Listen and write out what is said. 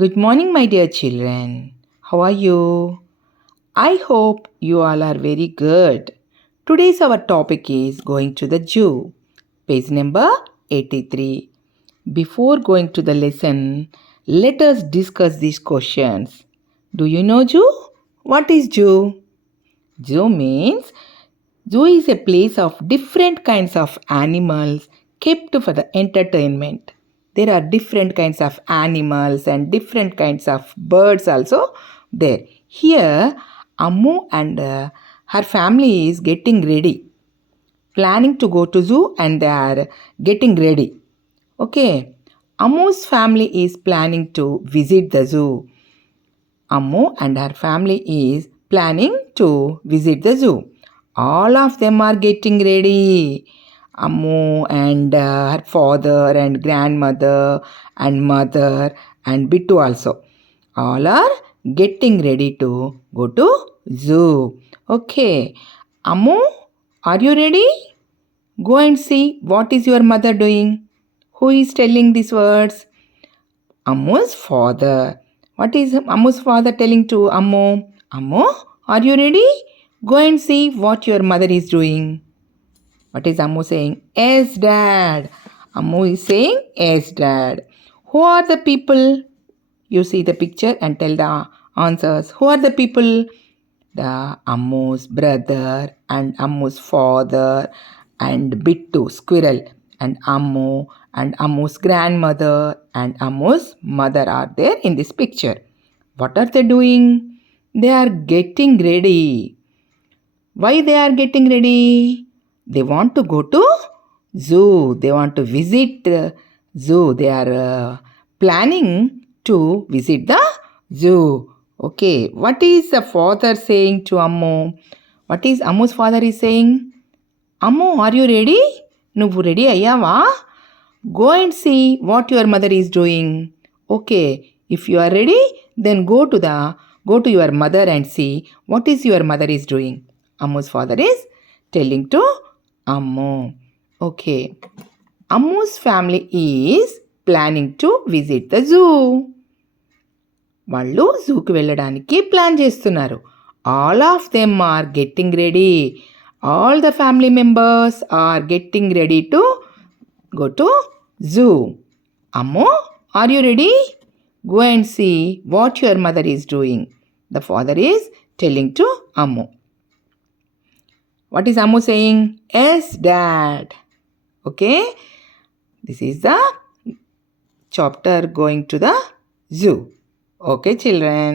Good morning, my dear children. How are you? I hope you all are very good. Today's our topic is going to the zoo. Page number 83. Before going to the lesson, let us discuss these questions. Do you know zoo? What is zoo? Zoo is a place of different kinds of animals kept for the entertainment. There are different kinds of animals and different kinds of birds also there. Here, Ammu and her family is getting ready, planning to go to zoo, and they are getting ready. Okay, Ammu's family is planning to visit the zoo. Ammu and her family is planning to visit the zoo. All of them are getting ready. Ammu and her father and grandmother and mother and Bittu also. All are getting ready to go to zoo. Okay. Ammu, are you ready? Go and see what is your mother doing. Who is telling these words? Ammu's father. What is Ammu's father telling to Ammu? Ammu, are you ready? Go and see what your mother is doing. What is Ammu saying? Yes, dad. Ammu is saying, yes, dad. Who are the people? You see the picture and tell the answers. Who are the people? The Ammu's brother and Ammu's father and Bittu, squirrel, and Ammu's grandmother and Ammu's mother are there in this picture. What are they doing? They are getting ready. Why they are getting ready? They want to go to zoo. They want to visit zoo. They are planning to visit the zoo. Okay, what is the father saying to Ammu? What is Ammu's father is saying? Ammu, are you ready? నువ్వు ready అయ్యావా? Go and see what your mother is doing. Okay, if you are ready, then go to your mother and see what is your mother is doing. Ammu's father is telling to Ammu. Okay, Ammu's family is planning to visit the zoo. వాళ్ళు జూకి వెళ్ళడానికి plan చేస్తున్నారు. All of them are getting ready. All the family members are getting ready to go to zoo. Ammu, are you ready? Go and see what your mother is doing. The father is telling to Ammu. What is Ammu saying? Yes, dad. Okay, this is the chapter going to the zoo. Okay, children.